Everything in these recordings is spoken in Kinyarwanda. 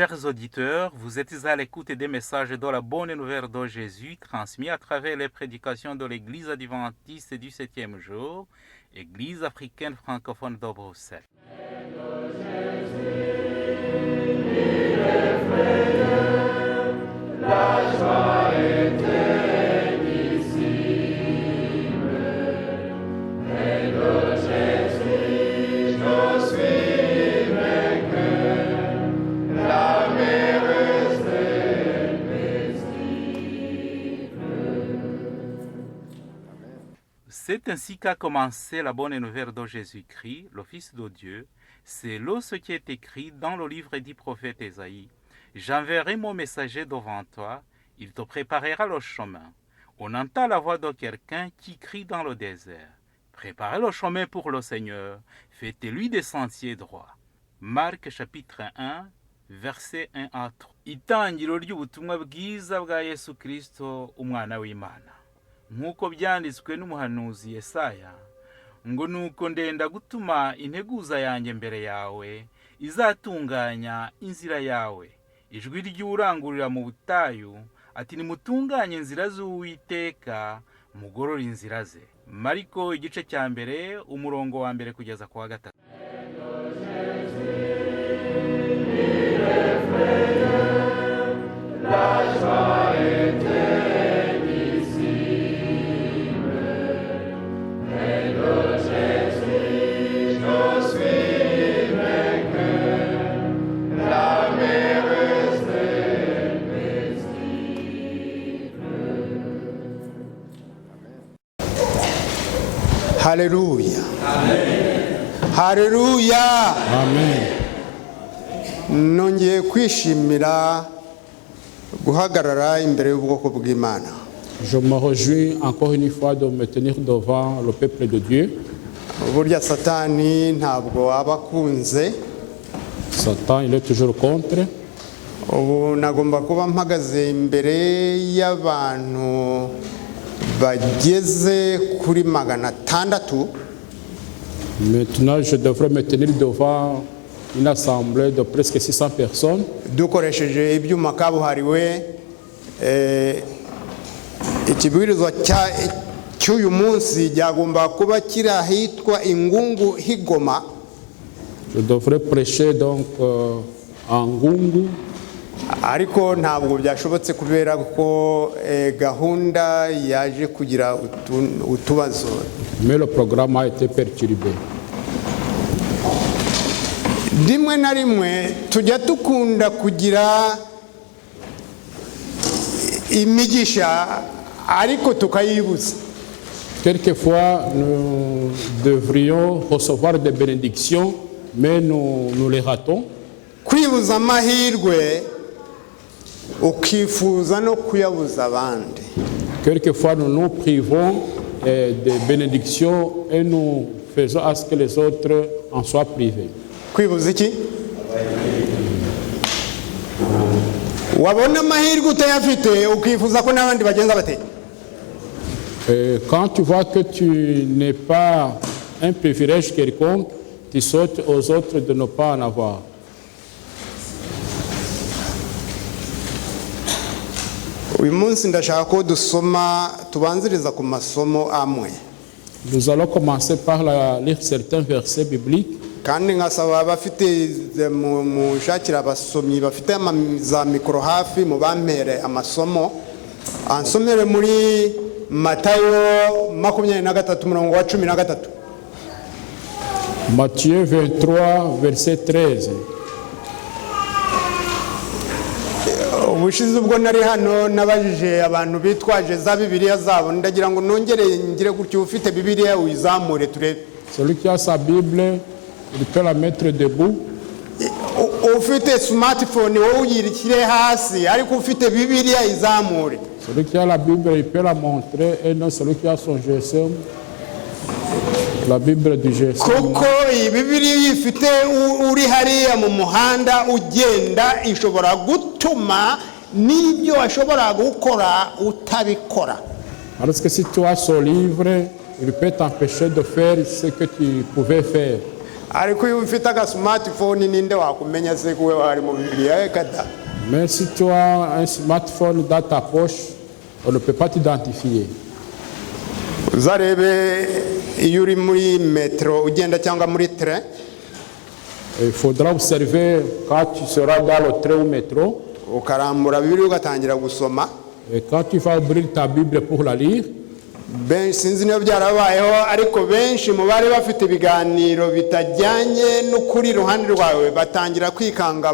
Chers auditeurs, vous êtes à l'écoute des messages de la bonne nouvelle de Jésus transmis à travers les prédications de l'Église adventiste du 7e jour, Église africaine francophone de Bruxelles. C'est ainsi qu'a commencé la bonne nouvelle de Jésus-Christ, le Fils de Dieu. C'est là ce qui est écrit dans le livre du prophète Ésaïe. J'enverrai mon messager devant toi, il te préparera le chemin. On entend la voix de quelqu'un qui crie dans le désert. Préparez le chemin pour le Seigneur, faites-lui des sentiers droits. Marc chapitre 1, verset 1 à 3. Itangiro ry'ubutumwa bwiza bwa Yesu Kristo, umwana w'Imana. Nk'uko byanditswe n'umuhanuzi Yesaya, ngo nuko ndenda gutuma integuza yanjye mbere yawe, izatunganya inzira yawe. Ijwi ry'urangurira mu butayu, ati nimutunganye inzira z'Uwiteka, mugorore inzira ze. Mariko igice cya mbere, umurongo wa mbere kugeza ku wa gatatu. Haleluya. Haleluya. Amen. Nongeye kwishimira guhagarara imbere y'ubwoko bw'Imana. Je me réjouis encore une fois de me tenir devant le peuple de Dieu. Burya Satani ntabwo aba akunze. Satan, il est toujours contre. Ubu nagomba kuba mpagaze imbere y'abantu bageze kuri 600. Maintenant, je devrais me tenir devant une assemblée de presque 600 personnes. Dukoresheje ibyuma kabuhariwe, ikibwirizwa cy'uyu munsi cyagomba kuba kiri ahitwa Ingungu Higoma. Je devrais prêcher donc en Ngungu. Ariko ntabwo byashobotse kubera ko gahunda yaje kugira utubazo. Mais le programme a été perturbé. Rimwe na rimwe tujya tukunda kugira imigisha ariko tukayibuza. Quelquefois, nous devrions recevoir des bénédictions, mais nous les ratons. Kwibuza amahirwe ukifuza no kuyabuza abandi. Quelquefois, nous nous privons des bénédictions et nous faisons à ce que les autres en soient privés. Kwibuza iki? Wabona amahirwe utayafite ukifuza ko n'abandi bagenza bate. Quand tu vois que tu n'es pas un privilège quelconque, tu souhaites aux autres de ne pas en avoir. Uyu munsi ndashaka ko dusoma tubanziriza ku masomo amwe. Nous allons commencer par lire certains versets bibliques. Kandi nkasaba abafite mushakira abasomyi bafite za mikoro hafi mu bampere amasomo ansomere muri Matayo 23:13. Matthieu 23, verset 13. Ubushize ubwo nari hano nabajije abantu bitwaje za Bibiliya zabo, ndagira ngo nongere ngire gutyo ufite Bibiliya uyizamure turebe. Celui qui a sa Bible, il peut la mettre debout. Ufite smartphone wowe uyirikire hasi, ariko ufite Bibiliya izamure. Celui qui a la Bible, il peut la montrer, et non celui qui a son GSM, la Bible du GSM. Kuko iyi Bibiliya ifite uri hariya mu muhanda ugenda ishobora gutuma n'ibyo washobora gukora utabikora. Parce que si tu as son livre, il peut t'empêcher de faire ce que tu pouvais faire. ariko iyo ufite aga smartphone ninde wakumenya se kuwe wari mu Bibiliya kata. Mais si tu as un smartphone dans ta poche, on ne peut pas t'identifier. Uzarebe iyo uri muri metro ugenda cyangwa muri train. Il faudra observer quand tu seras dans le train ou métro. Ukarambura Bibiliya ugatangira gusoma. Et quand tu vas ouvrir ta Bible pour la lire, Ben sinzi niyo byarabayeho ariko benshi mu bari bafite ibiganiro bitajyanye n'ukuri ruhande rwawe batangira kwikanga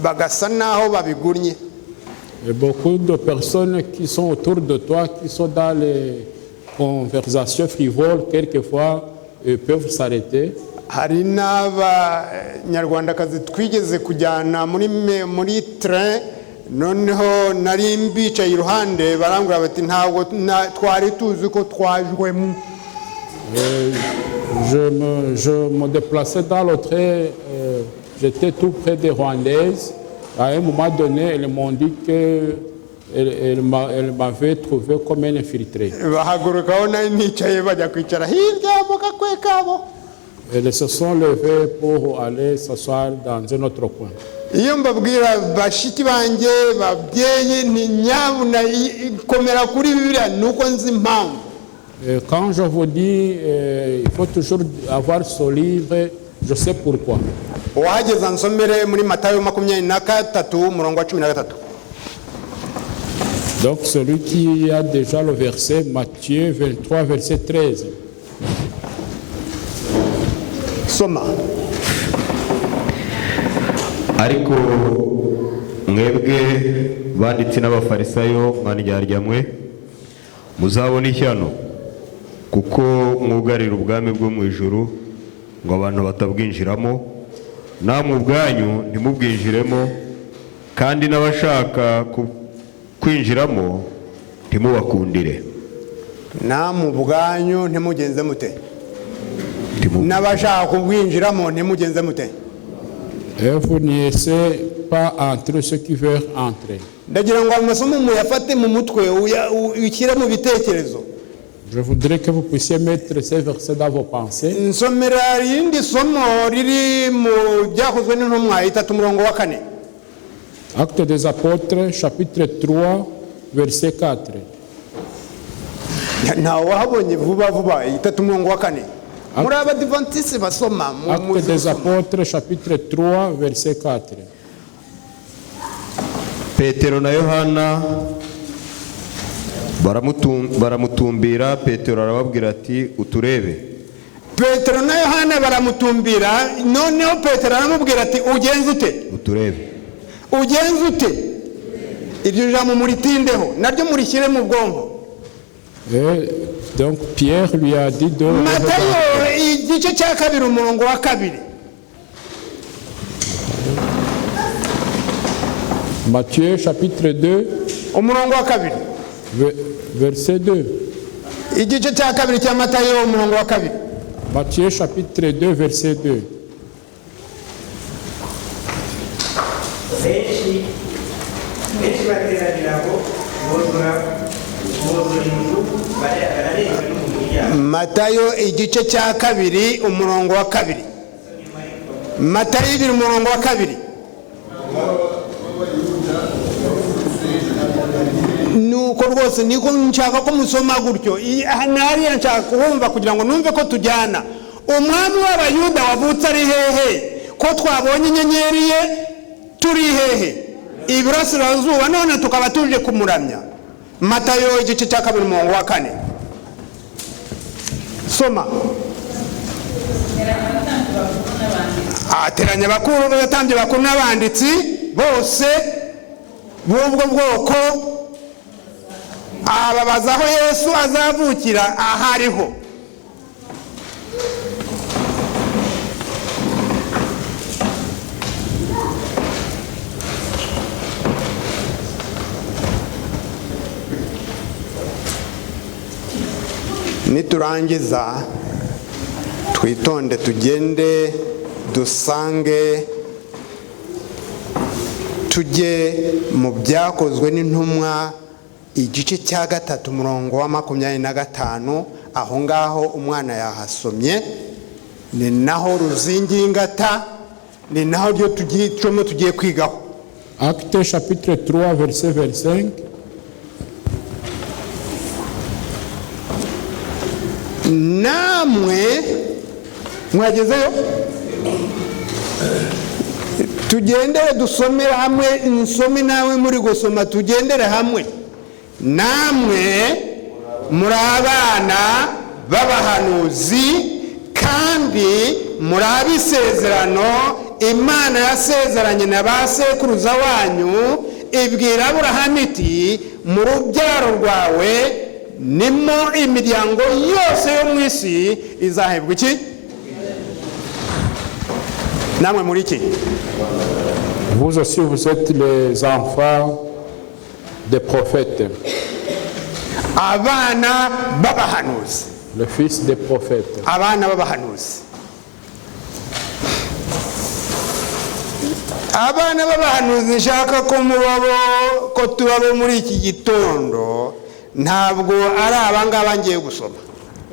bagasa naho babigunnye. et beaucoup de personnes qui sont autour de toi, qui sont dans les conversations frivoles, quelquefois peuvent s'arrêter. Hari n'abanyarwandakazi twigeze kujyana muri train noneho nari mbicaye iruhande barangura bati ntabwo twari tuzi ko twajwemo. Je me déplaçais dans le train, j'étais tout près des Rwandaises. À un moment donné, elles m'ont dit qu'elles m'avaient trouvé comme un infiltré. Bahagurukaho nari nicaye bajya kwicara hirya mu gakwe kabo. Elles se sont levées pour aller s'asseoir dans un autre coin. Iyo mbabwira bashiki banjye babyeyi ni nyabuna komera kuri Bibiliya nuko nzi impamvu. Quand je vous dis il faut toujours avoir ce livre, je sais pourquoi. Wahageze nsomere muri Matayo 23 murongo wa 13. Donc celui qui a déjà le verset Matthieu 23 verset 13. Soma. Ariko mwebwe banditsi n'abafarisayo mwandyarya muzabona ishyano kuko mwugarira ubwami bwo mu ijuru ngo abantu batabwinjiramo namwe ubwanyu ntimubwinjiremo kandi n'abashaka kwinjiramo ntimubakundire. Namwe ubwanyu ntimugenze mute? N'abashaka kubwinjiramo ntimugenze mute? Et vous n'essayez pas entrer ceux qui veulent entrer. Ndagira ngo amasomo muyafate mu mutwe ukire mu bitekerezo. Je voudrais que vous puissiez mettre ces versets dans vos pensées. Nsomera yindi somo riri mu byakozwe n'intumwa 3 murongo wa 4. Actes des apôtres chapitre 3 verset 4. Nta wahabonye vuba 3 murongo wa 4. Muri abadivantisi basoma mu Actes des apôtres chapitre 3 verset 4. Petero na Yohana baramutumbira. Petero arababwira ati uturebe. Petero na Yohana baramutumbira noneho Petero aramubwira ati ugenze ute? Uturebe. Ugenze ute? Iryo jambo muritindeho naryo murishyire mu bwonko. Donc Pierre lui a dit de Matayo igice cya 2 umurongo wa 2. Matthieu chapitre 2 umurongo wa 2. Verset 2. Igice cya 2 cya Matayo umurongo wa 2. Matthieu chapitre 2 verset 2. Matayo igice cya 2 umurongo wa 2. Matayo 2 umurongo wa 2. Nuko rwose niko nshaka ko musoma gutyo. Nari nshaka kubumva kugira ngo numve ko tujyana. Umwami w'Abayuda wavutse ari hehe? Ko twabonye inyenyeri ye turi hehe? Iburasirazuba none tukaba tuje kumuramya. Matayo igice cya 2 umurongo wa 4. Soma. Ateranya bakuru batambye bakuru n'abanditsi bose b'ubwo bwoko ababaza aho Yesu azavukira ahariho. Niturangiza twitonde tugende dusange tujye mu byakozwe n'intumwa igice cya 3 umurongo wa 25. Aho ngaho umwana yahasomye ni naho ruzingingata, ni naho ryo tugiye kwigaho. Actes chapitre 3, verset 25. Namwe mwagezeyo, tugendere dusomera hamwe, nsome nawe muri gusoma, tugendere hamwe. Namwe muri abana b'abahanuzi kandi muri ab'isezerano Imana yasezeranye na ba sekuruza wanyu, ibwira Aburahamu iti mu rubyaro rwawe nimo imiryango yose yo mu isi izahebwa iki? Namwe muri iki? Vous aussi, vous êtes les enfants des prophètes. Abana b'abahanuzi. Le fils des prophètes. Abana b'abahanuzi. Abana b'abahanuzi nshaka ko tubabo muri iki gitondo, ntabwo ari abangaba ngiye gusoma.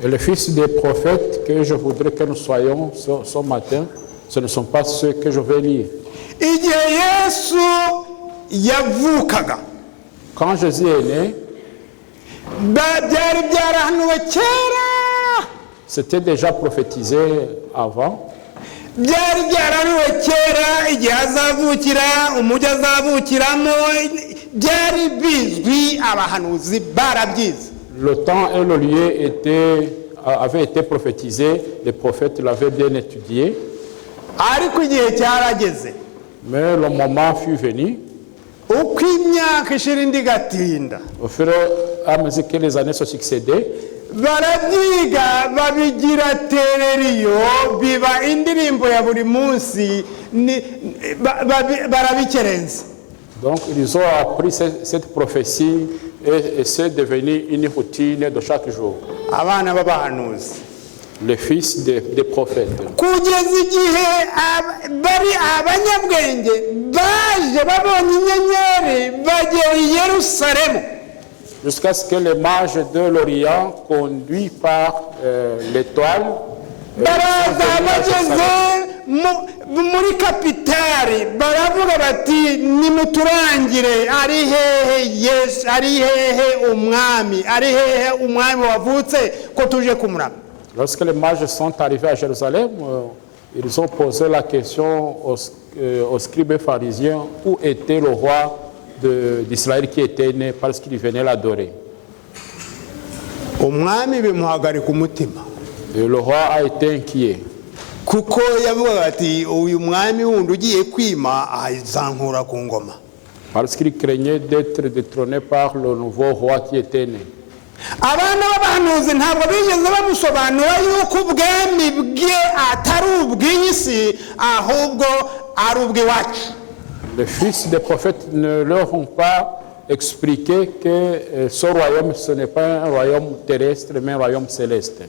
Et le fils des prophètes que je voudrais que nous soyons ce matin, ce ne sont pas ceux que je vais lire. Igihe Yesu yavukaga, quand Jésus est né, byari byarahanuwe kera. C'était déjà prophétisé avant. Byari byarahanuwe kera igihe azavukira, umujyi azavukiramo, byari bizwi, abahanuzi barabyize. Le temps et le lieu avaient été prophétisés, les prophètes l'avaient bien étudié. Ariko igihe cyarageze, mais le moment fut venu. Uko imyaka ishira indi gatinda, au fur et à mesure que les années se succédaient, barabyiga babigira tereriyo, biba indirimbo ya buri munsi, barabikerenza. Donc ils ont appris cette prophétie et c'est devenu une routine de chaque jour. Abana b'abahanuzi, les fils des prophètes. Kugeza igihe bari abanyabwenge baje babonye inyenyeri bagera i Yerusalemu. Jusqu'à ce que les mages de l'Orient, conduits par l'étoile, baraza bageze muri kapitali, baravuga bati nimuturangire ari hehe Yesu, ari hehe umwami, ari hehe umwami wavutse ko tuje kumurama. Lorsque les mages sont arrivés à Jérusalem, ils ont posé la question aux scribes et pharisiens où était le roi d'Israël qui était né parce qu'il venait l'adorer. Umwami bimuhagarika umutima. Et le roi a été inquiet. Kuko yavuga ati uyu mwami wundi ugiye kwima azankura ku ngoma. Parce qu'il craignait d'être détrôné par le nouveau roi qui était né. Abana b'abahanuzi ntabwo bigeze bamusobanura yuko ubwami bwe atari ubw'isi ahubwo ari ubw'iwacu. Les fils des prophètes ne leur ont pas expliqué que ce royaume, ce n'est pas un royaume terrestre, mais un royaume céleste.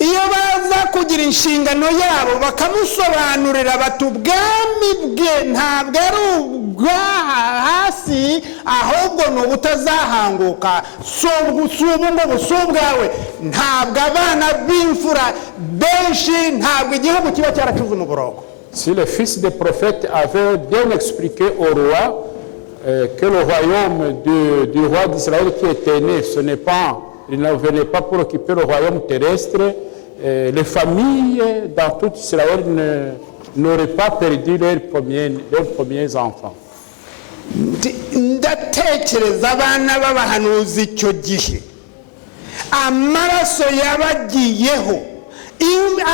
Iyo baza kugira inshingano yabo bakamusobanurira bati ubwami bwe ntabwo ari ubwaha hasi ahubwo ni ubutazahanguka, si ubwawe, ntabwo abana b'imfura benshi, ntabwo igihugu kiba cyaracuze umuborogo. Si les fils des prophètes avaient bien expliqué au roi que le royaume du roi d'Israël qui était né, il ne venait pas pour occuper le royaume terrestre, les familles dans tout Israël n'auraient pas perdu leurs premiers enfants. Ndatekereza abana b'abahanuzi icyo gihe amaraso yabagiyeho,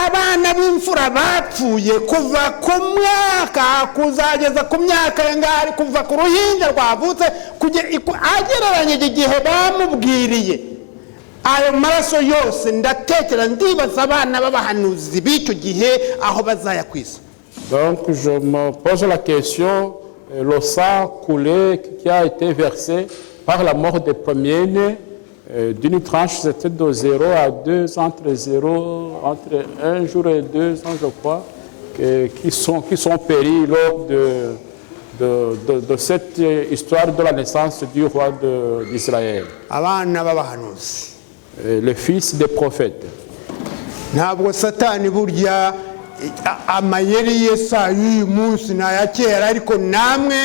abana b'imfura bapfuye kuva ku mwaka kuzageza ku myaka ngari, kuva ku ruhinja rwavutse agereranyije igihe bamubwiriye ayo maraso yose. Ndatekereza ndibaza abana b'abahanuzi b'icyo gihe aho bazaya kwisa. Donc je me pose la question, le sang coulé qui a été versé par la mort des premiers-nés, d'une tranche c'était de 0 à 2, entre 1 jour et 2 ans je crois, qui sont péris lors de cette histoire de la naissance du roi d'Israël. Abana b'abahanuzi, les fils des prophètes. ntabwo Satani burya amayeri yesa y'uyu munsi n'aya kera ariko namwe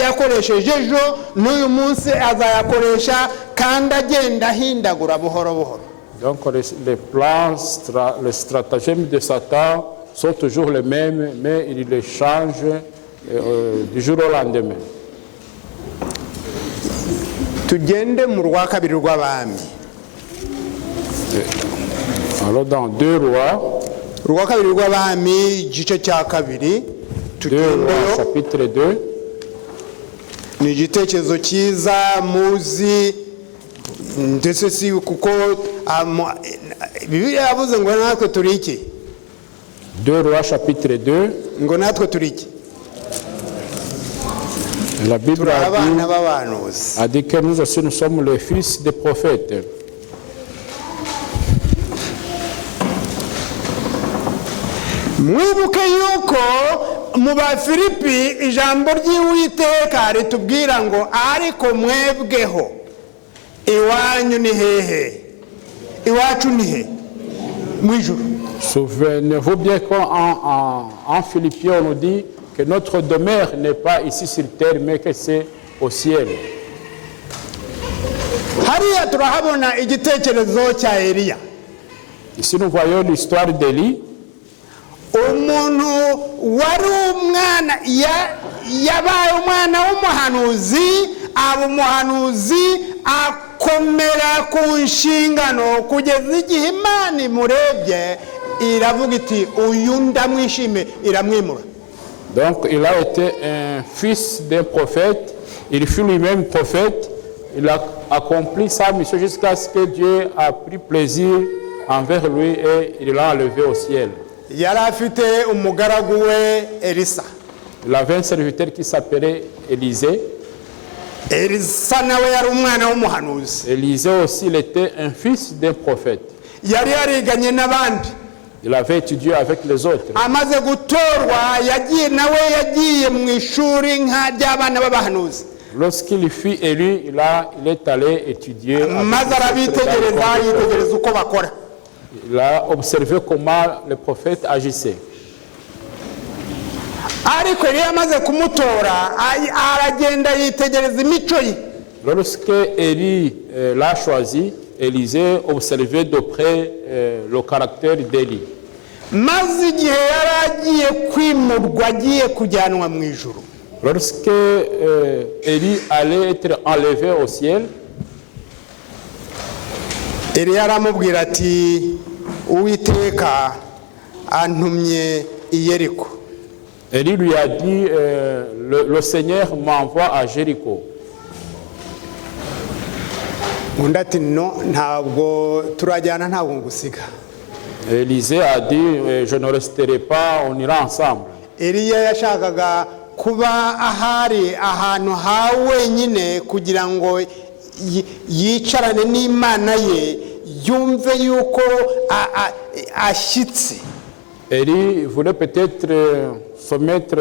yakoresheje ejo n'uyu munsi azayakoresha kandi agenda ahindagura buhoro buhoro. Donc les plans, les stratagèmes de Satan sont toujours les mêmes, mais il les change du jour au lendemain. Tugende mu rwa kabiri rw'abami. Alors dans 2 rois, rwa kabiri rw'abami igice cya kabiri, 2 rois chapitre 2, ni igitekerezo cyiza muzi ndetse si kuko Bibiliya yavuze ngo natwe turi iki? 2 rois chapitre 2, ngo natwe turi iki? la Bible a dit que nous aussi nous sommes les fils des prophètes. Mwibuke yuko mu Bafilipi ijambo ry'Uwiteka ritubwira ngo ariko mwebweho iwanyu ni hehe? Iwacu ni he? Mwijuru. Souvenez-vous bien qu'en Philippiens on nous dit que notre demeure n'est pas ici sur terre mais que c'est au ciel. Hariya turahabona igitekerezo cya Eliya. Ici nous voyons l'histoire d'Élie. Umuntu wari umwana yabaye umwana w'umuhanuzi, aba umuhanuzi akomera ku nshingano kugeza igihe Imana imurebye iravuga iti uyu ndamwishime iramwimura. Donc il a été un fils d'un prophète, il fut lui-même prophète, il a accompli sa mission jusqu'à ce que Dieu a pris plaisir envers lui et il l'a enlevé au ciel. Yari afite umugaragu we Elisa. Il avait un serviteur qui s'appelait Élisée. Elisa nawe yari umwana w'umuhanuzi. Élisée aussi, il était un fils d'un prophète. Yari yariganye n'abandi. Il avait étudié avec les autres. Amaze gutorwa yagiye mu ishuri nka ry'abana b'abahanuzi. Lorsqu'il fut élu, il est allé étudier. Maze arabitegereza yitegereza uko bakora. Il a observé comment les prophètes agissaient. Ariko yari amaze kumutora aragenda yitegereza imico ye. Lorsque Élie l'a choisi, Élisée observait de près le caractère d'Élie. Maze igihe yari agiye kwimurwa agiye kujyanwa mu ijuru. Lorsque Élie allait être enlevé au ciel, Eliya aramubwira ati Uwiteka antumye i Yeriko. Élie lui a dit, le Seigneur m'envoie à Jéricho. Undi ati no ntabwo turajyana ntabwo ngusiga. Élisée a dit, je ne resterai pas, on ira ensemble. Eliya yashakaga kuba ahari ahantu ha wenyine kugira ngo yicarane n'Imana ye yumve yuko ashyitse. Élie voulait peut-être se mettre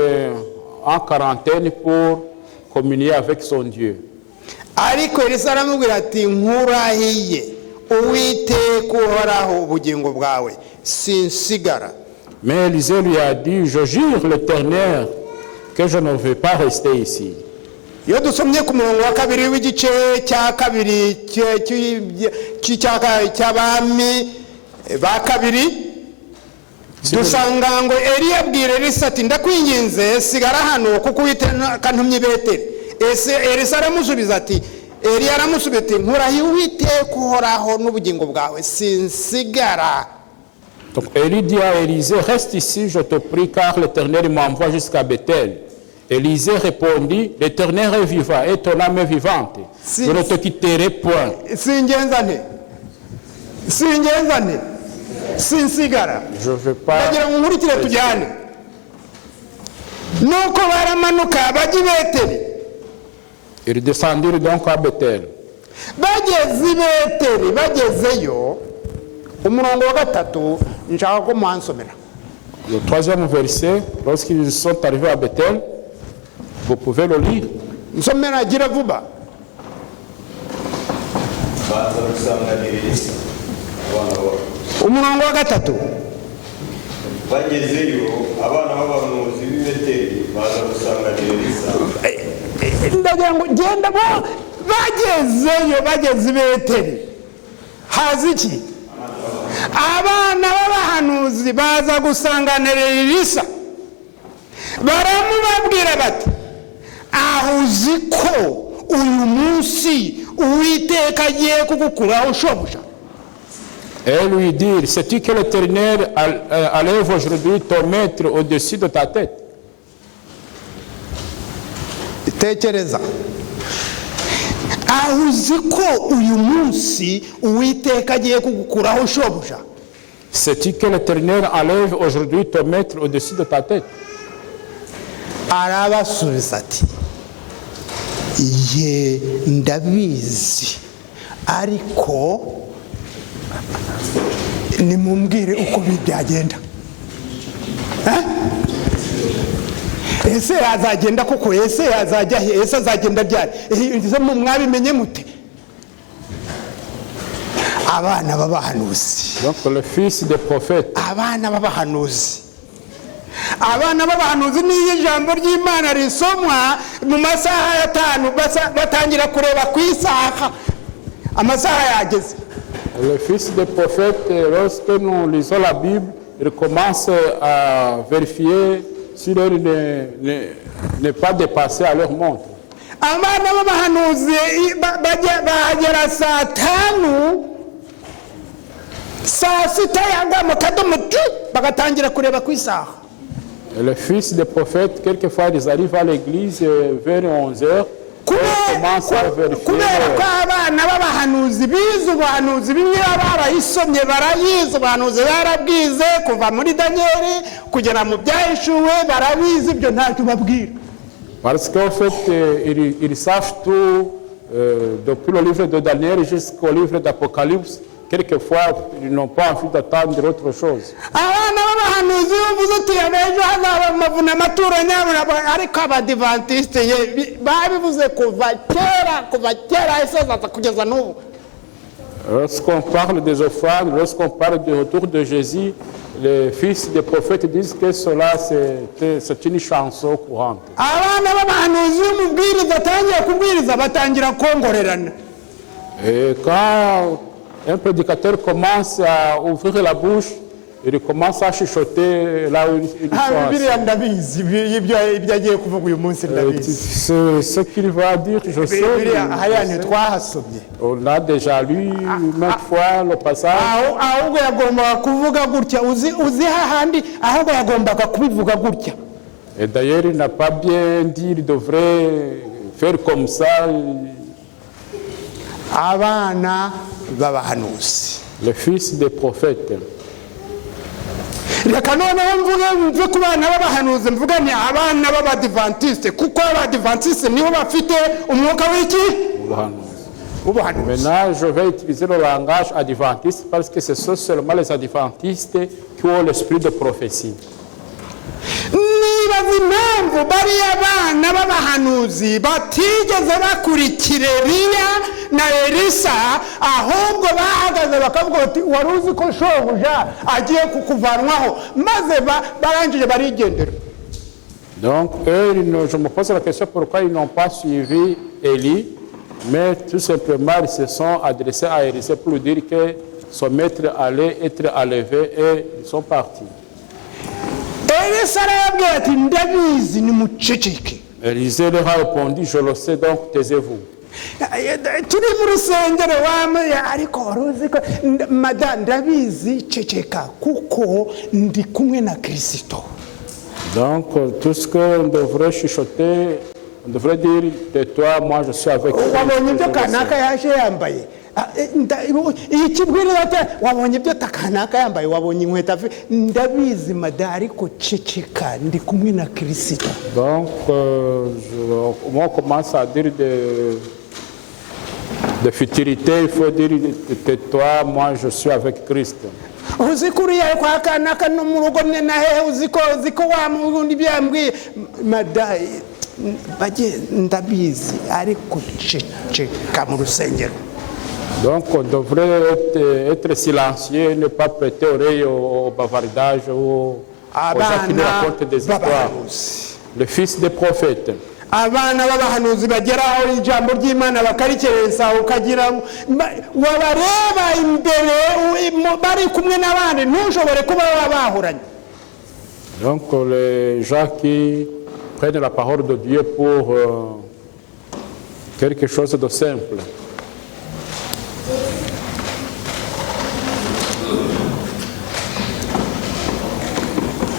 en quarantaine pour communier avec son Dieu. Ariko Elisa aramubwira ati nkurahiye Uwiteka uhoraho ubugingo bwawe sinsigara. Mais Élisée lui a dit, je jure l'Éternel que je ne vais pas rester ici. Iyo dusomye ku murongo wa kabiri w'igice cya kabiri cy'abami ba kabiri dusanga ngo Eliya abwira Elisa ati ndakwinginze sigara hano kuko Uwiteka ntumye i Beteli. Elisa aramusubiza ati Eliya aramusubiza ati nkurahiye Uwiteka uhoraho n'ubugingo bwawe sinsigara. Donc Élie dit à Élisée, reste ici, je te prie, car l'Éternel m'envoie jusqu'à Bethel. Élisée répondit, l'Éternel est vivant et ton âme est vivante. Je ne te quitterai point. Sinsigara. Je ne vais pas. Nuko baramanuka bajya i Beteli. Ils descendirent donc à Bethel. Bageze i Beteli, bagezeyo umurongo wa gatatu nshaka ko mwansomera. Le 3e verset, lorsqu'ils sont arrivés à Bethel, vous pouvez le lire. Nsomera gira vuba. Umurongo wa gatatu. bagezeyo abana b'abahanuzi b'i Beteli baza gusanganira Elisa. ndagira ngo genda bagezeyo bageze i Beteli haza iki abana b'abahanuzi baza gusanganira Elisa baramubabwira bati aho uzi ko uyu munsi Uwiteka agiye kugukuraho shobuja. Et lui dire, sais-tu que l'Éternel enlève aujourd'hui ton maître au-dessus de ta tête? Tekereza aho uzi ko uyu munsi Uwiteka agiye kugukuraho shobuja. Sais-tu que l'Éternel enlève aujourd'hui ton maître au-dessus de ta tête? Arabasubiza ati ye ndabizi ariko nimumbwire uko byagenda. Ese azagenda koko? Ese azajya he? Ese azagenda ryari? Ese mwabimenye mute? Abana b'abahanuzi. Donc le fils des prophètes. Abana b'abahanuzi. Abana b'abahanuzi ni ijambo ry'Imana risomwa mu masaha ya 5 batangira kureba ku isaha amasaha yageze. Le fils des prophètes, lorsque nous lisons la Bible, il commence à vérifier si l'heure n'est pas dépassée à leur montre. Abana b'abahanuzi bagera saa 5 saa 6 yanga mu kadomo bagatangira kureba ku isaha. Le fils des prophètes, quelquefois, ils arrivent à l'église vers 11h. kubera ko abana b'abahanuzi bize ubuhanuzi bimwe barayisomye barayize ubuhanuzi barabwize kuva muri Danieli kugera mu Byahishuwe barabizi ibyo ntacyo babwira. Parce qu'en fait, ils savent tout depuis le livre de Daniel jusqu'au livre d'Apocalypse. Quelquefois, ils n'ont pas envie d'attendre autre chose. Abana b'abahanuzi bavuze ati ejo hazaba amavuna amaturo nyabuna ariko abadivantiste babivuze kuva kera isaza kugeza n'ubu. Lorsqu'on parle des offrandes, lorsqu'on parle du retour de Jésus, les fils des prophètes disent que cela c'est une chanson courante. Abana b'abahanuzi umubwiriza atangira kubwiriza batangira kongorerana. Et quand un prédicateur commence à ouvrir la bouche, il commence à chuchoter là où il ce qu'il va dire, je sais. On l'a déjà lu maintes fois le passage. Et d'ailleurs, il n'a pas bien dit, il devrait faire comme ça. Le fils des prophètes. Reka noneho mvuge ku bana b'abahanuzi mvuga ni abana b'abadivantiste kuko abadivantiste nibo bafite umwuka w'iki Maintenant, je vais utiliser le langage adventiste parce que ce sont seulement les adventistes qui ont l'esprit de prophétie. Nibaza impamvu bariya bana b'abahanuzi batigeze bakurikira Eliya na Elisa ahubwo bahagaze bakavuga ati wari uzi ko shobuja agiye kukuvanwaho maze barangije barigendera. Donc eux, je me pose la question pourquoi ils n'ont pas suivi Élie, mais tout simplement ils se sont adressés à Élisée pour lui dire que son maître allait être enlevé et ils sont partis. Élisée leur a répondu, je le sais donc, taisez-vous. Turi mu rusengero ariko waruzi ko ndabizi ceceka kuko ndi kumwe na Kristo. Donc tout ce qu'on devrait chuchoter, on devrait dire tais-toi, moi je suis avec Christ. Wabonye ibyo kanaka yaje yambaye ikibwiriza ate wabonye ibyo takanaka yambaye wabonye inkweto ndabizi ariko ceceka ndi kumwe na Kristo. Donc on commence à dire de futilité, il faut dire tais-toi, moi je suis avec Christ. Uzikuriye kwa kanaka no mu rugo ne nahe uziko wa mundi byambwiye madai baje ndabizi ariko ceceka mu rusengero. Donc on devrait être silencieux, ne pas prêter oreille au bavardage ou aux gens qui nous abana racontent des histoires. b'abahanuzi Le fils des prophètes. abana b'abahanuzi bageraho ijambo ry'imana bakarikerensa ukagira ngo wabareba imbere bari kumwe n'abandi ntushobore kuba bahuranye. Donc les gens qui prennent la parole de Dieu pour quelque chose de simple.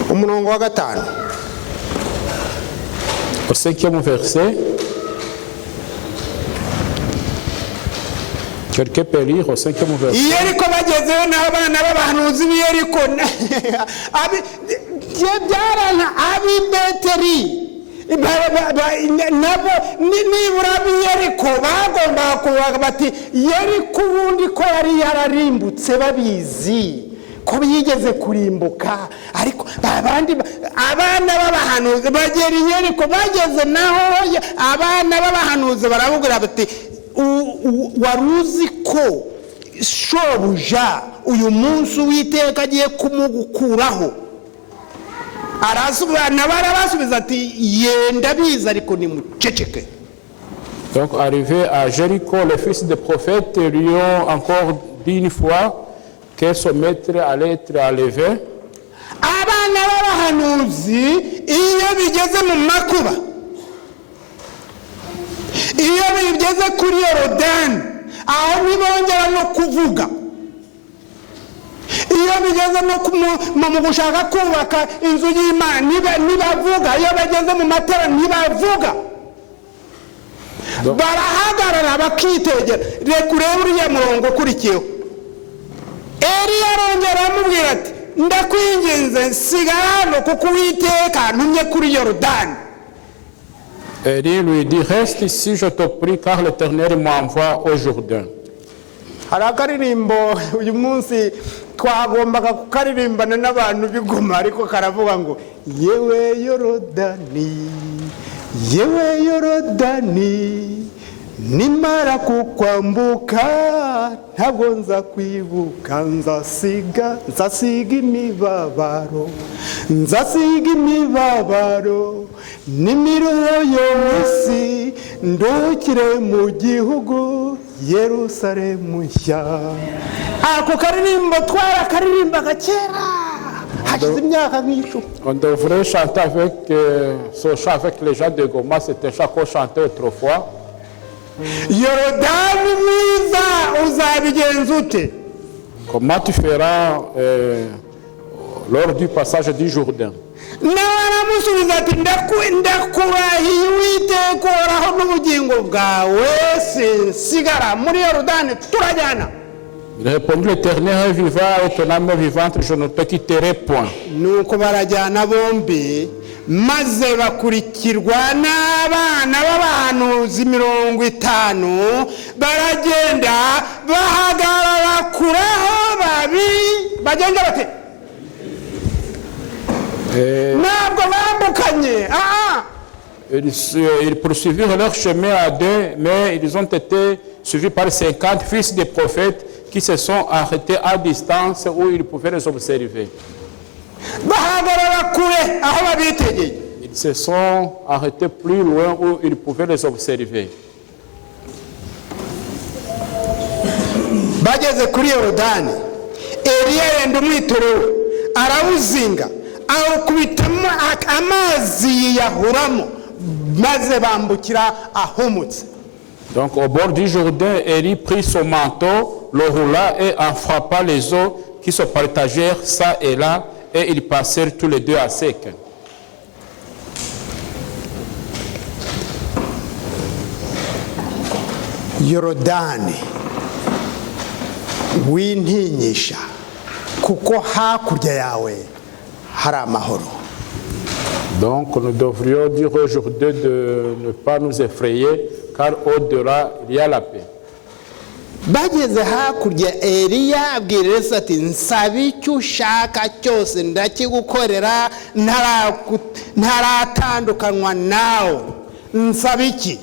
Umurongo wa gatanu. Au 5e verset, quelqu'un peut lire au 5e verset. Yeriko bagezeyo n'abana b'abahanuzi b'Yeriko byarana ab'i Beteli nabo nibura b'Yeriko bagombaga kuvuga bati Yeriko ubundi ko yari yararimbutse babizi ko yigeze kurimbuka ariko abandi abana b'abahanuzi bagera i Yeriko bageze naho abana b'abahanuzi baravugira bati wari uzi ko shobuja uyu munsi Uwiteka agiye kumugukuraho barabasubiza ati yenda biza ariko nimuceceke. Donc arrivé à Jéricho, les fils des prophètes lui ont encore dit une fois que son maître allait être enlevé. Abana b'abahanuzi iyo bigeze mu makuba, iyo bigeze kuri Yorodani aho ntibongera no kuvuga, iyo bigeze no mu gushaka kubaka inzu y'Imana ntibavuga, iyo bageze mu matara ntibavuga, barahagarara bakitegera. Reka urebe uriya murongo ukurikiyeho. Eliya arongera amubwira ati ndakwinginze sigara hano kuko Uwiteka ntumye kuri Yorodani. Élie lui dit, reste ici, je te prie, car l'Éternel m'envoie au Jourdain. Hari akaririmbo uyu munsi twagombaga kukaririmbana n'abantu b'Igoma ariko karavuga ngo yewe Yorodani, yewe Yorodani, nimara kukwambuka ntabwo nza kwibuka, nzasiga imibabaro, n'imiruho yo mw'isi, ndukire mu gihugu Yerusalemu nshya. Ako karirimbo twarakaririmbaga kera hashize imyaka nk'icumi. On devrait chanter avec ce chant avec les gens de Goma, c'était un chant qu'on chantait autrefois. Yorodani mwiza uzabigenza ute? Comment tu feras lors du passage du Jourdain? Nawe aramusubiza ati ndakurahiye Uwiteka uhoraho n'ubugingo bwawe sinsigara muri Yorodani, turajyana. Il répondit, l'Éternel est vivant et ton âme vivante, je ne te quitterai point. Nuko barajyana bombi maze bakurikirwa n'abana b'abahanuzi 50 baragenda bahagarara kuraho babiri bagenda bate ntabwo bambukanye. Ils poursuivirent leur chemin à deux, mais ils ont été suivis par 50 fils des prophètes qui se sont arrêtés à distance où ils pouvaient les observer. Ils se sont arrêtés plus loin où ils pouvaient les observer. Bageze kuri Yorodani, Eliya yenda umwitero arawuzinga awukubitamo amazi yiyahuramo maze bambukira ahumutse. Donc au bord du Jourdain, Élie prit son manteau, le roula et en frappa les eaux qui se partagèrent ça et là, et ils passèrent tous les deux à sec. Yorodani wintinyisha kuko hakurya yawe hari amahoro. Donc nous devrions dire aujourd'hui de ne pas nous effrayer, car au-delà, il y a la paix. Bageze hakurya Eliya abwira Elisa ati nsaba icyo ushaka cyose ndakigukorera ntaratandukanywa nawe. Nsaba iki?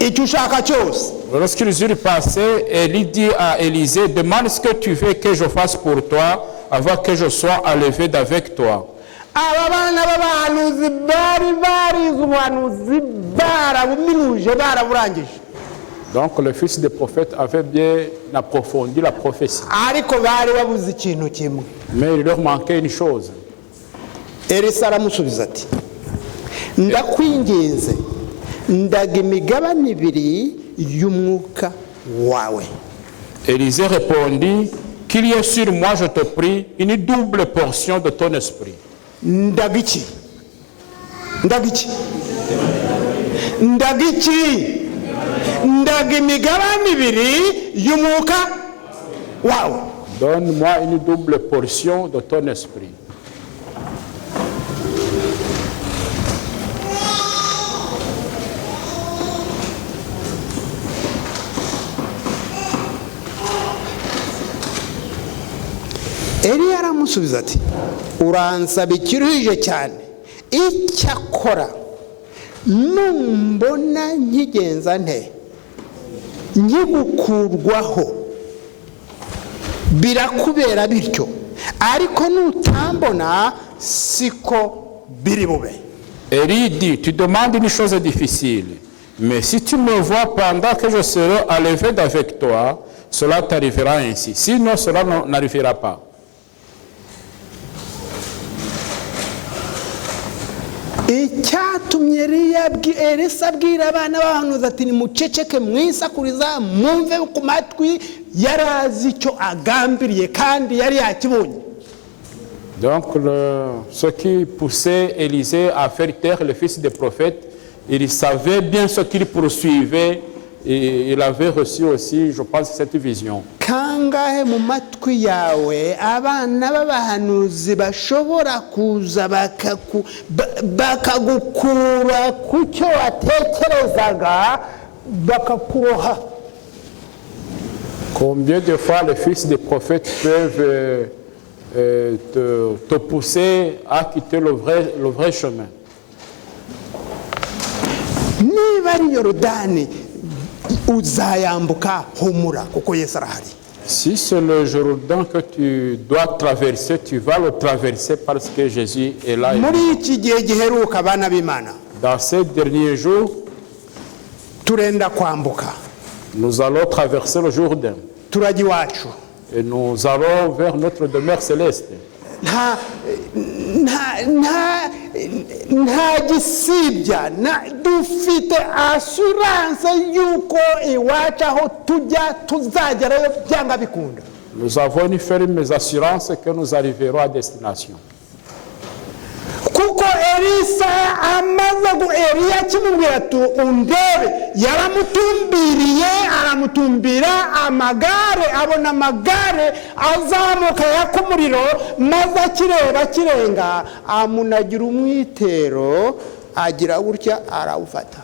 Icyo ushaka cyose. Lorsqu'ils eurent passé, Élie dit à Élisée, demande ce que tu veux que je fasse pour toi, avant que je sois enlevé d'avec toi. aba bana b'abahanuzi bari barize ubuhanuzi barabuminuje baraburangije. Donc le fils des prophètes avait bien approfondi la prophétie. ariko bari babuze ikintu kimwe. Mais il leur manquait une chose. Elisa aramusubiza ati ndakwinginze ndaga imigabane ibiri y'umwuka wawe. Élisée répondit, qu'il y ait sur moi, je te prie, une double portion de ton esprit. ndaga iki ndaga iki ndaga iki ndaga imigabane ibiri y'umwuka wawe. Donne-moi une double portion de ton esprit. Eliya aramusubiza ati uransaba ikiruhije cyane, icyakora numbona nkigenza nte nkigukurwaho birakubera bityo, ariko nutambona siko biri bube. Élie dit, tu demandes une chose difficile, mais si tu me vois pendant que je serai enlevé d'avec toi, cela t'arrivera ainsi. Sinon, cela n'arrivera pas. icyatumye Elisa abwira abana b'abahanuzi ati nimuceceke mwisakuriza mwumve ku matwi, yari azi icyo agambiriye kandi yari yakibonye. Donc, ce qui poussait Élisée à faire taire le fils des prophètes, il savait bien ce qu'il poursuivait et il avait reçu aussi, je pense, cette vision. Kangahe mu matwi yawe abana b'abahanuzi bashobora kuza bakagukura ku cyo watekerezaga bakakuroha. Combien de fois les fils des prophètes peuvent te pousser à quitter le vrai chemin? Niba ari Yorodani uzayambuka humura kuko Yesu arahari. Si c'est le Jourdain que tu dois traverser, tu vas le traverser parce que Jésus est là. Muri iki gihe giheruka abana b'Imana, Dans ces derniers jours, turenda kwambuka nous allons traverser le Jourdain turajya iwacu. et nous allons vers notre demeure céleste. nta gisibya, dufite assurance yuko iwacu aho tujya tuzagerayo byanga bikunda. Nous avons une ferme assurance que nous arriverons à destination. kuko Elisa Eliya akimubwira ati undebe, aramutumbira amagare, abona amagare azamuka yaka umuriro, maze akirenga amunagira umwitero, agira gutya arawufata.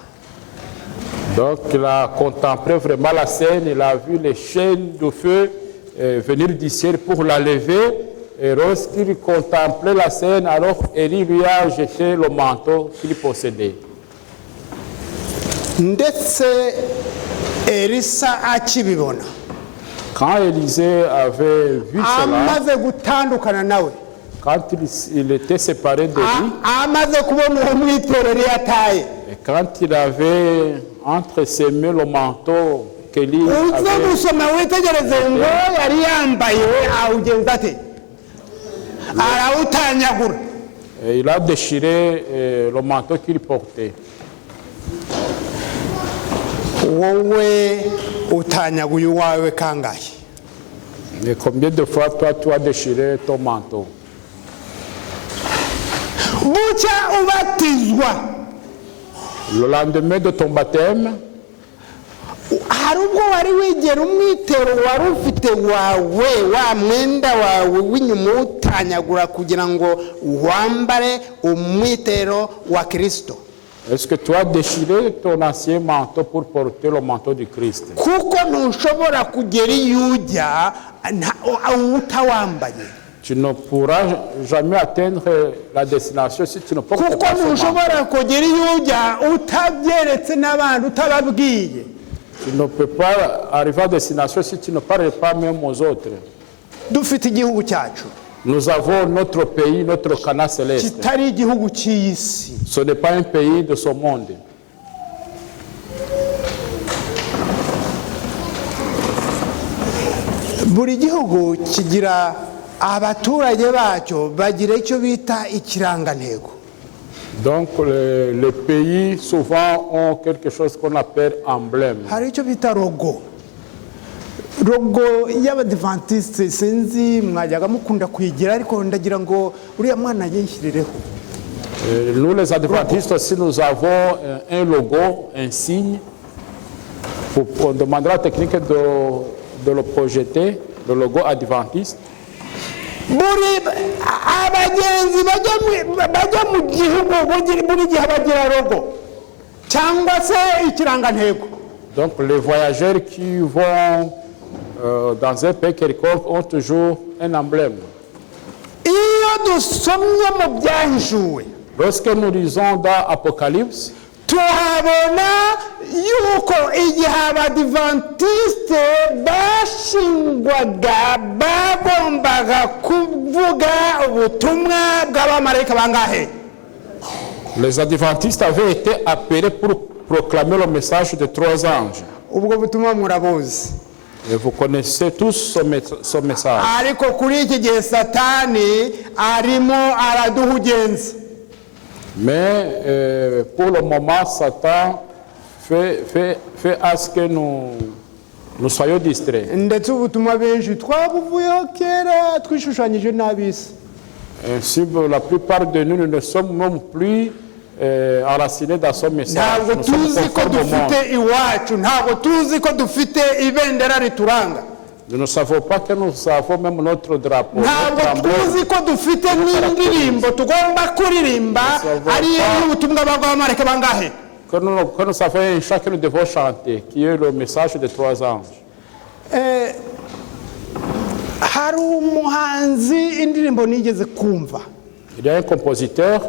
Donc il a contemplé vraiment la scène, il a vu les chaînes de feu venir du ciel pour la lever. Et lorsqu'il contemplait la scène, alors Élie lui a jeté le manteau qu'il possédait. Ndetse Elisa akibibona, Quand Élisée avait vu cela, amaze gutandukana nawe, quand il était séparé de lui, amaze kubona uwo mwitero yari yataye, et quand il avait entresemé le manteau qu'Élie uze avait, gusoma witegereze ngo yari yambaye awugenza ate, arawutanyagura. et il a déchiré le manteau qu'il portait. Wowe utanyaguye uwawe kangahe? Et combien de fois toi tu as déchiré ton manteau? Bucya ubatizwa, Le lendemain de ton baptême, hari ubwo wari wigera umwitero wari ufite wawe, wa mwenda wawe w'inyuma utanyagura kugira ngo wambare umwitero wa Kristo? est-ce que tu as déchiré ton ancien manteau pour porter le manteau du Christ? Kuko ntushobora kugera iyo ujya utawambaye. Tu ne pourras jamais atteindre la destination si tu ne portes Kuko pas ce manteau. ntushobora kugera iyo ujya utabyeretse n'abandi, utababwiye. Tu ne peux pas arriver à destination si tu ne parles pas même aux autres. Dufite igihugu cyacu, Nous avons notre pays, notre Cana céleste. kitari igihugu cy'iyi si. Ce n'est pas un pays de ce monde. Buri gihugu kigira abaturage bacyo bagira icyo bita ikirangantego. Donc les pays souvent ont quelque chose qu'on appelle emblème. Hari icyo bita rogo. Rogo y'abadivantiste sinzi mwajyaga mukunda kuyigira ariko ndagira ngo uriya mwana yishyirireho. Nous les adventistes aussi nous avons un logo, un signe. On demandera à la technique de le projeter, le logo adventiste. Buri abagenzi bajya mu gihugu buri gihe bagira rogo cyangwa se ikirangantego. Donc les voyageurs qui vont dans un pays quelconque ont toujours un emblème. Iyo dusomye mu byahishuwe Lorsque nous lisons dans Apocalypse, tuhabona yuko igihe abadivantiste bashingwaga bagombaga kuvuga ubutumwa bw'abamarayika bangahe? les adventistes avaient été appelés pour proclamer le message des 3 anges. Ubwo butumwa murabuzi. Et vous connaissez tous ce message. Ariko kuri iki gihe Satani arimo araduhugenza. Mais pour le moment, Satan fait à ce que nous soyons distraits. Ndetse ubutumwa benshi twabuvuyeho kera twishushanyije n'abisi. Ainsi, la plupart de nous ne sommes même plus enracinés dans ce message. Ntabwo Nous sommes tuzi ko conformes au monde. dufite iwacu, ntabwo tuzi ko dufite ibendera rituranga, Nous ne savons pas que nous avons même notre drapeau. ntabwo notre emblème. tuzi ko dufite n'indirimbo tugomba kuririmba ariyo y'ubutumwa bw'abamarayika bangahe? Que nous avons un chant que nous devons chanter, qui est le message des 3 anges. Hari umuhanzi indirimbo nigeze kumva Il y a un compositeur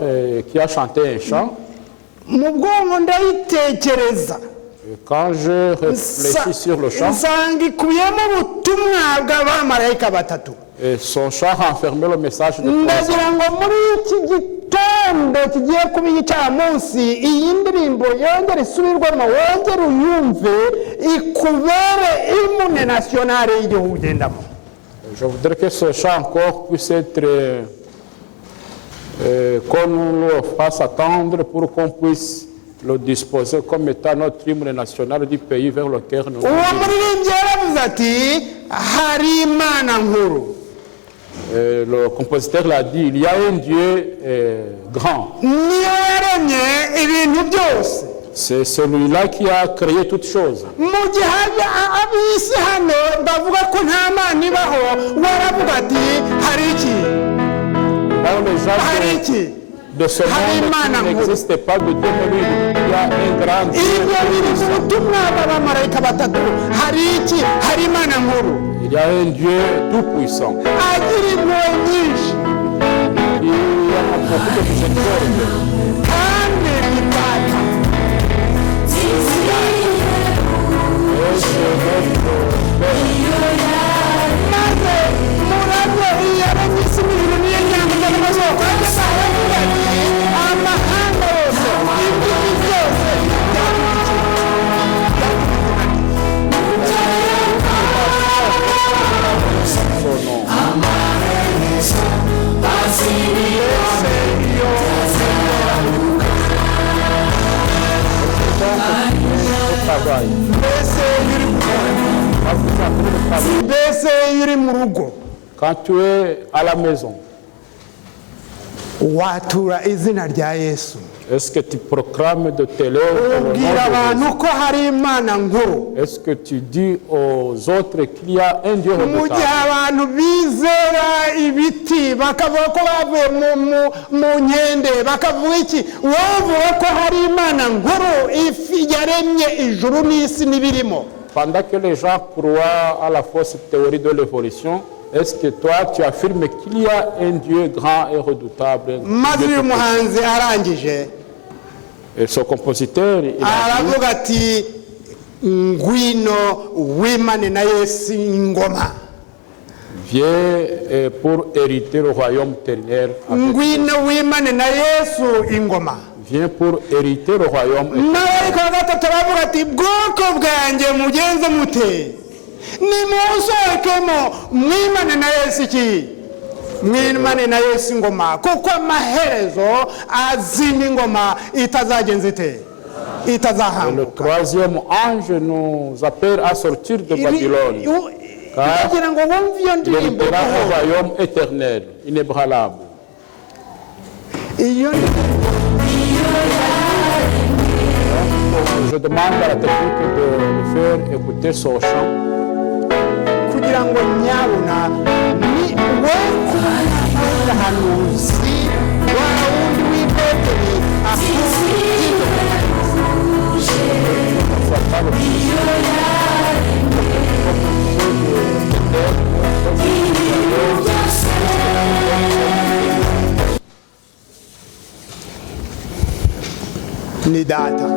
qui a chanté un chant. mu bwonko ndayitekereza Et quand je réfléchis sur le chant, nsanga ikubiyemo ubutumwa bw'abamarayika batatu. et son chant renfermait le message des 3 anges. Ndagira ngo muri iki gitondo kigiye kuba igicamunsi iyi ndirimbo yongere isubirwamo wongere uyumve ikubere imune nasiyonari y'igihugu ugendamo. Je voudrais que ce chant encore puisse être, qu'on nous le fasse attendre pour qu'on puisse le disposer comme étant notre hymne national du pays vers lequel nous Uwo muririmbyi yaravuze ati hari Imana nkuru. Le compositeur l'a dit, il y a un Dieu grand. Niyo yaremye ibintu byose. C'est celui-là qui a créé toutes choses. Mu gihe ab'isi hano bavuga ko nta Mana ibaho, waravuga ati hari iki? Là où les Hari gens iki? de ce monde qui n'existe pas de Dieu, mais lui, il y a un grand Dieu. Ibyo biri mu butumwa bw'abamarayika batatu. Hari iki? Hari Imana nkuru. Il y a un Dieu tout-puissant. Agira impuhwe nyinshi Il y a beaucoup de miséricorde. kandi bitata. Maze murabyo iyaremye isi n'ijuru niyo nyambuga n'amasoko kandi baravuga ati amahanga yose indimi zose Son nom. Travail. mbese iyo uri mu rugo Quand tu es à la maison, watura izina rya Yesu, est-ce que tu proclames de tes lèvres le nom de ubwira abantu Jésus? ko hari Imana nkuru. Est-ce que tu dis aux autres qu'il y a un Dieu Mu gihe redoutable? abantu bizera ibiti bakavuga ko bavuye mu nkende bakavuga iki, wovuga ko hari Imana nkuru yaremye ijuru n'isi n'ibirimo. Pendant que les gens croient à la fausse théorie de l'évolution, est-ce que toi tu affirmes qu'il y a un Dieu grand et redoutable? Maze uyu muhanzi arangije Et ce compositeur, il a dit, aravuga ati ngwino wimane na Yesu ingoma. Viens pour hériter le royaume ternaire. ngwino wimane na yesu ingoma. Viens pour hériter le royaume éternel. Marayika wa gatatu aravuga ati bwoko bwanjye mugenze mute nimusohokemo mwimane na yesu iki mwimane na yesu ingoma kuko amaherezo azima ingoma itazagenza ite Le itazahambuka. troisième ange nous appelle à sortir de Babylone. kugira ngo wumve iyo Il ndirimbo héritera buhoro. un royaume éternel, inébranlable. iyo Je demande à la technique de le faire écouter son chant. kugira ngo nyabuna ni we umuhanuzi wa wundi w'ipeteri ni data.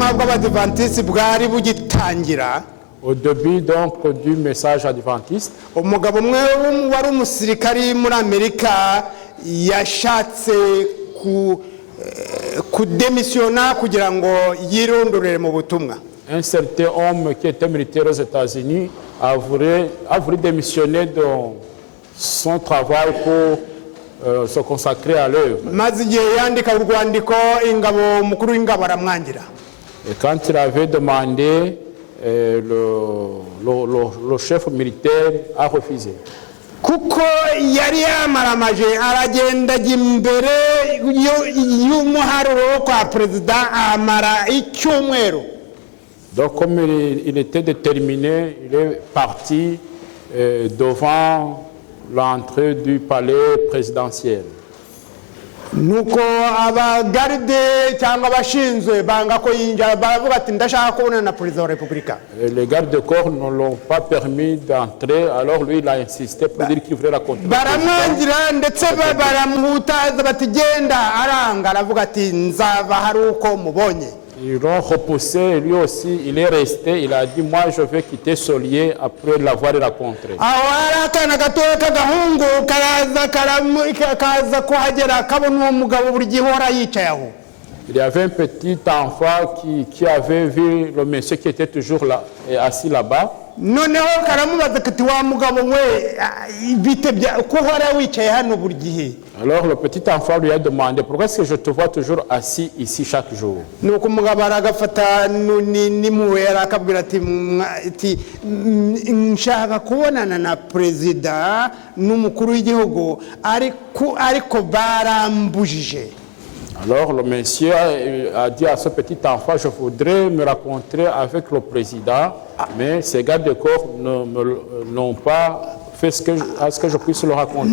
ubutumwa bw'abadivantisiti bwari bugitangira, au début donc du message adventiste, umugabo umwe wari umusirikari muri Amerika yashatse kudemisiyona kugira ngo yirondorere mu butumwa. un certain homme qui était militaire aux États-Unis a voulu démissionner de son travail pour se consacrer à l'œuvre. Maze igihe yandika urwandiko ingabo umukuru w'ingabo aramwangira. Et quand il avait demandé, le chef militaire a refusé. Kuko yari yamaramaje aragenda ajya imbere y'umuharuro wo kwa perezida amara icyumweru. Donc comme il était déterminé, il est parti devant l'entrée du palais présidentiel. Nuko abagarde cyangwa abashinzwe banga ko yinjira, baravuga ati ndashaka kubonana na perezida wa repubulika. Les gardes de corps ne l'ont pas permis d'entrer, alors lui il a insisté pour dire qu'il voulait rencontrer. Baramwangira ndetse baramuhutaza bati genda, aranga aravuga ati nzava hari uko mubonye. Ils l'ont repoussé, lui aussi il est resté, il a dit moi je vais quitter ce lieu après l'avoir rencontré. Aho hari akana gatoya k'agahungu kaza kuhagera kabona uwo mugabo buri gihe uhora yicaye aho. Il y avait un petit enfant qui avait vu le monsieur qui était toujours là, assis là-bas. Noneho karamubaza kati wa mugabo we bite ko uhora wicaye hano buri gihe. Alors le petit enfant lui a demandé pourquoi est-ce que je te vois toujours assis ici chaque jour. Nuko umugabo aragafata nimuwe arakabwira ati nshaka kubonana na perezida n'umukuru w'igihugu ariko barambujije. Alors le monsieur a dit à ce petit enfant, je voudrais me rencontrer avec le président, mais ces gardes de corps n'ont pas fait ce que je puisse le raconter.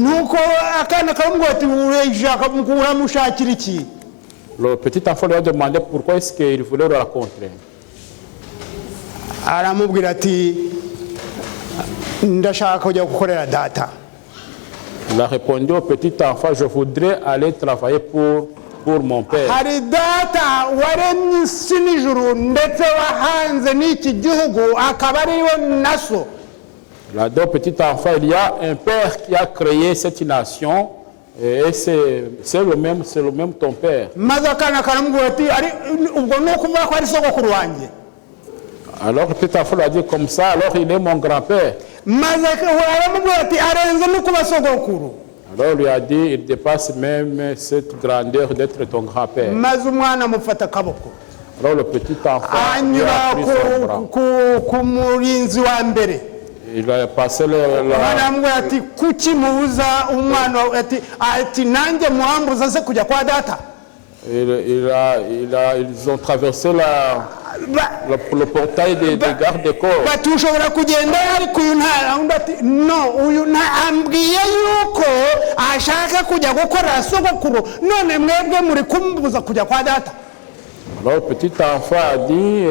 Le petit enfant lui a demandé pourquoi est-ce qu'il voulait le rencontrer. Il a répondu au petit enfant, je voudrais aller travailler pour mon père. Il a dit au petit enfant, il y a un père qui a créé cette nation et c'est le même ton père. Alors le petit enfant lui a dit comme ça, alors il est mon grand-père. Alors il lui a dit, il dépasse même cette grandeur d'être ton grand-père. Alors le petit enfant lui a pris son bras. Il a passé ils ont traversé le portail des gardes de corps. Alors le petit enfant a dit,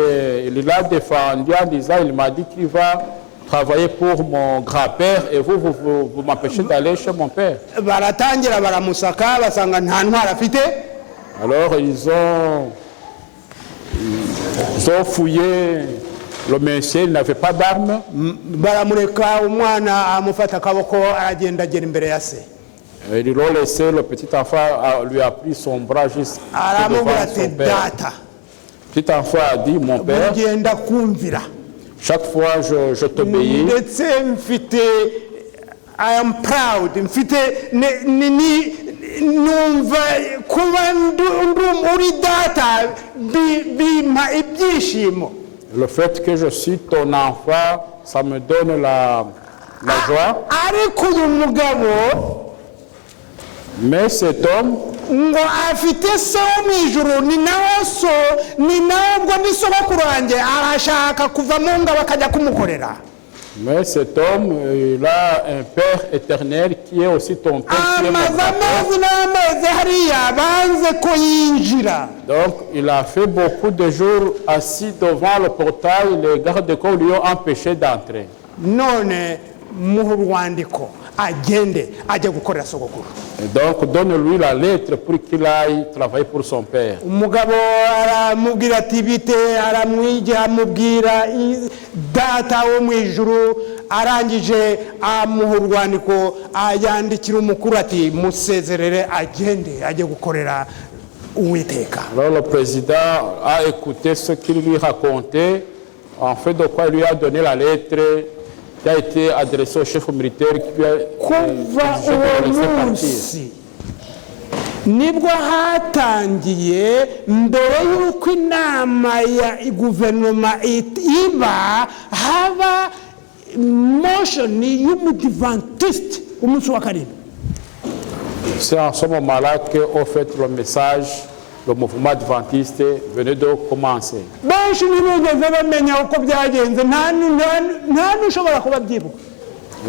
il l'a défendu en disant, il m'a dit qu'il va travailler pour mon grand-père et vous m'empêchez d'aller chez mon père. Alors ils ont fouillé le monsieur, il n'avait pas d'armes. Ils l'ont laissé, le petit enfant lui a pris son bras juste devant son père. Le petit enfant a dit, mon père, chaque fois je t'obéis. I am proud. Numva kuba uri data bimpa ibyishimo. Le fait que je suis ton enfant, ça me donne la joie. Ariko uyu mugabo, mais cet homme, ngo afite se wo mu ijuru, ni nawe ubwo ni sogokuru wanjye, arashaka kuva mu ngabo akajya kumukorera. Mais cet homme, il a un père éternel qui est aussi ton père. Donc, il a fait beaucoup de jours assis devant le portail. Les gardes de corps lui ont empêché d'entrer. agende ajye gukorera sogokuru. Et donc donne-lui la lettre pour qu'il aille travailler pour son père. Umugabo aramubwira ati bite, aramwigira amubwira data wo mu ijuru, arangije amuha urwandiko ayandikira umukuru ati musezerere agende ajye gukorera Uwiteka. Alors le président a écouté ce qu'il lui racontait, en fait de quoi il lui a donné la lettre qui a été adressée au chef militaire qui lui a Kuva exigé de le laisser uwo partir. munsi nibwo hatangiye, mbere y'uko inama ya guverinoma iba, haba motion y'umudivantiste umunsi wa karindwi. C'est en ce moment-là qu'au fait le message, le mouvement adventiste venait de commencer. Benshi ntibigeze bamenya uko byagenze, nta n'ushobora kuba byibuka.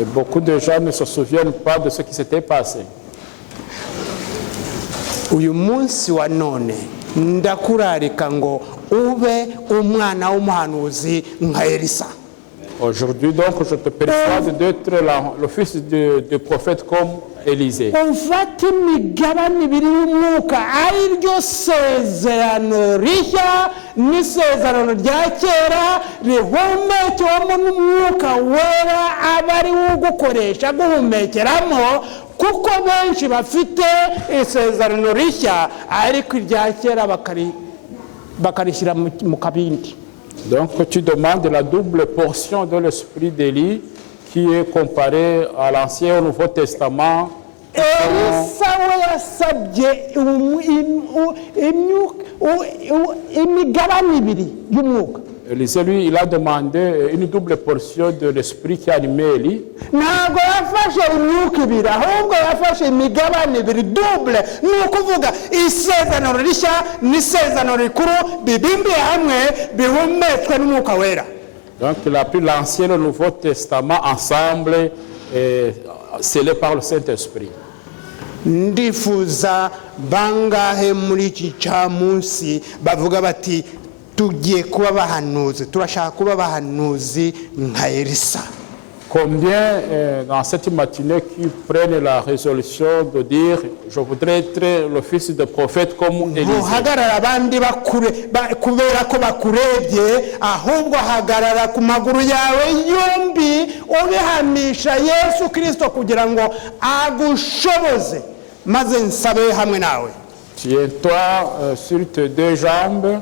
Et beaucoup de gens ne se souviennent pas de ce qui s'était passé. Uyu munsi wa none ndakurarika ngo ube umwana w'umuhanuzi nka Elisa. Aujourd'hui, donc, je te persuade d'être le fils du prophète comme Élisée. Ufata imigabane ibiri y'umwuka, ari ryo sezerano rishya n'isezerano rya kera, rihumekewemo n'umwuka wera, aba ari wo ugukoresha guhumekeramo, kuko benshi bafite isezerano rishya ariko irya kera bakarishyira mu kabindi. Donc, tu demandes la double portion de l'esprit d'Élie qui est comparé à l'Ancien et au Nouveau Testament. Elisa we yasabye imigabane ibiri y'umwuka. Élisée, lui, il a demandé une double portion de l'esprit qui animait Élie. Ntabwo yafashe imyuka ibiri, ahubwo yafashe imigabane ibiri, double. Ni ukuvuga isezerano rishya n'isezerano rikuru bibimbiye hamwe, bihumetswe n'umwuka wera. Donc, il a pris l'Ancien et le Nouveau Testament ensemble, scellés par le Saint-Esprit. Ndifuza bangahe muri iki cyamunsi bavuga bati tugiye kuba bahanuzi, turashaka kuba bahanuzi nka Elisa. Combien dans cette matinée qui prennent la résolution de dire je voudrais être le fils de prophète comme Élisée. Ntuhagarara abandi kubera ko bakurebye, ahubwo hagarara ku maguru yawe yombi ubihamisha Yesu Kristo kugira ngo agushoboze maze nsabe hamwe nawe. Tiens-toi sur tes deux jambes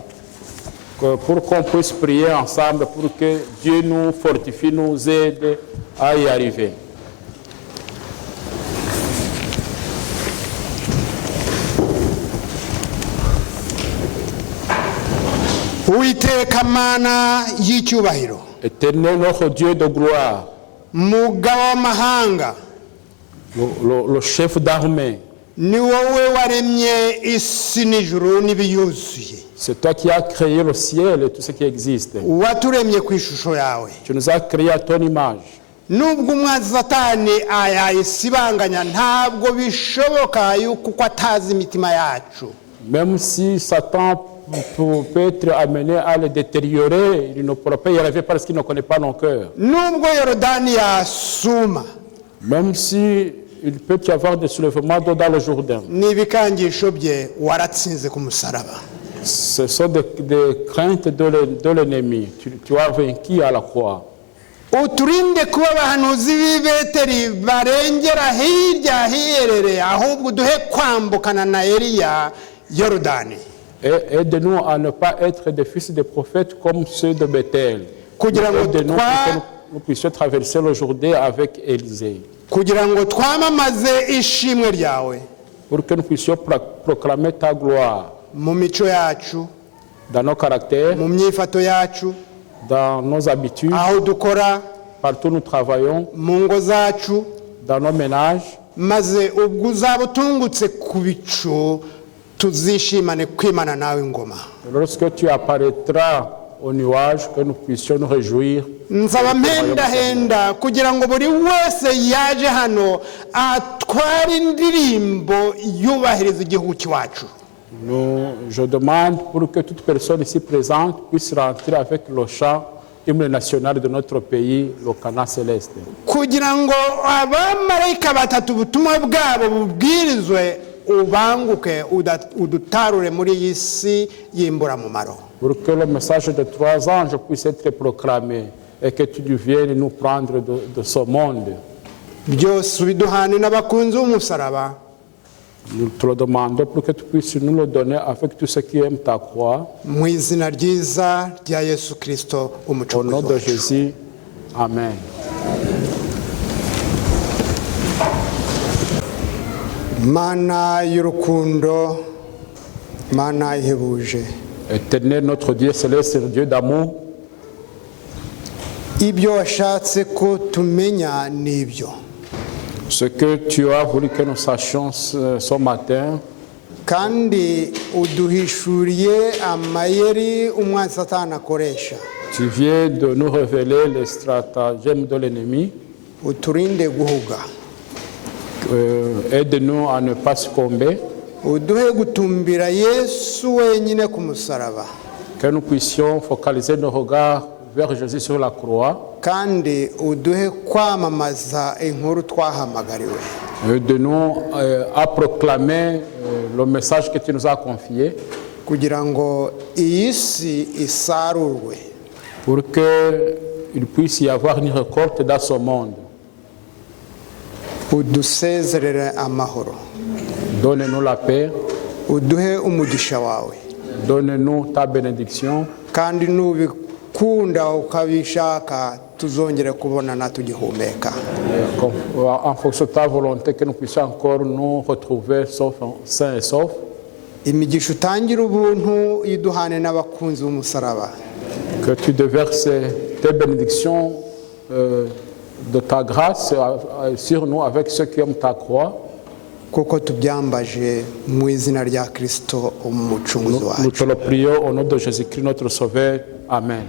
pour qu'on puisse prier ensemble pour que Dieu nous fortifie, nous aide à y arriver. Uwiteka Mana y'icyubahiro, Éternel notre Dieu de gloire, mugabo w'amahanga, le chef d'armée, ni wowe waremye isi n'ijuru n'ibiyuzuye. c'est toi qui as créé le ciel et tout ce qui existe. Waturemye ku ishusho yawe. Tu nous as créés à ton image. Nubwo umwanzi Satani ayayisibanganya, ntabwo bishoboka yuko atazi imitima yacu. Même si Satan peut être amené à le détériorer, il ne pourra pas y arriver parce qu'il ne connaît pas nos cœurs. Nubwo Yorodani yasuma, Même si il peut y avoir des soulèvements d'eau dans le Jourdain. n'ibikangisho bye waratsinze ku musaraba. Ce sont des craintes de l'ennemi. Tu as vaincu à la croix. Uturinde kuba abahanuzi b'ibeteri barengera hirya hiherere, ahubwo duhe kwambukana na Eliya Yorodani. Et aide-nous à ne pas être des fils de prophètes comme ceux de Bethel. Kugira ngo Aide-nous pour que nous puissions traverser le Jourdain avec Élisée. kugira ngo twamamaze ishimwe ryawe Pour que nous puissions proclamer ta gloire mu mico yacu, dans nos caractères, mu myifato yacu, dans nos habitudes, aho dukora, partout où nous travaillons, mu ngo zacu, dans nos ménages. maze ubwo uzaba utungutse ku bicu tuzishimane kwimana nawe ingoma. Lorsque tu apparaîtras au nuage, que nous puissions nous réjouir. Nsaba mpendahenda kugira ngo buri wese yaje hano atware indirimbo yubahiriza igihugu cyacu. Je demande pour que toute personne ici présente puisse rentrer avec le chant hymne national de notre pays, le Cana Céleste. kugira ngo abamarayika batatu ubutumwa bwabo bubwirizwe ubanguke udutarure muri iyi si y'imburamumaro. Pour que le message de 3 anges puisse être proclamé et que tu viennes nous prendre de ce monde. byose ubiduhane n'abakunzi b'umusaraba. Nous te le demandons pour que tu puisses nous le donner avec tous ceux qui aiment ta croix. mu izina ryiza rya Yesu Kristo Au nom umucunguzi de wacu. Jésus, Amen. Mana y'urukundo, mana ihebuje, Éternel, notre Dieu céleste, Dieu d'amour, ibyo washatse ko tumenya nibyo, ce que tu as voulu que nous sachions ce matin, kandi uduhishuriye amayeri umwanzi Satani akoresha. tu viens de nous révéler les stratagèmes de l'ennemi. Uturinde guhuga, Aide-nous à ne pas succomber, uduhe gutumbira Yesu wenyine ku musaraba, que nous puissions focaliser nos regards vers Jésus sur la croix. kandi uduhe kwamamaza inkuru twahamagariwe. Aide-nous à proclamer le message que tu nous as confié, kugira ngo iyi si isarurwe, pour qu'il puisse y avoir une récolte dans ce monde. udusezerere amahoro, Donne-nous la paix, uduhe umugisha wawe, donne-nous ta bénédiction, kandi nubikunda ukabishaka tuzongere kubonana tugihumeka. en fonction de ta volonté, que nous puissions encore nous retrouver sains et saufs. imigisha utangira ubuntu iduhane n'abakunzi b'umusaraba, Que tu déverses tes bénédictions de ta grâce sur nous avec ceux qui aiment ta croix. kuko tubyambaje mu izina rya Kristo umucunguzi Nous wacu. te le prions au nom de Jésus-Christ, notre Sauveur. Amen.